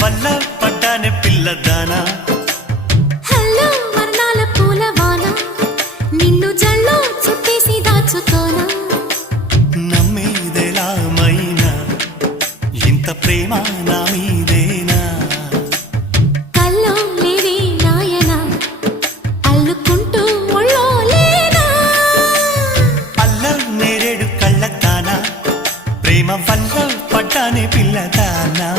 వల్ల పడ్డానే పిల్లదానా హల్లో వర్ణాల పూలవాన నిన్ను జల్లో చుట్టేసి దాచుకోనా నమ్మేదెలా మైనా ఇంత ప్రేమ నా మీదేనా కల్లో లేవే నాయనా అల్లుకుంటూ ఒళ్ళో లేనా అల్ల నేరేడు కళ్ళతానా ప్రేమ వల్ల పడ్డానే పిల్లదానా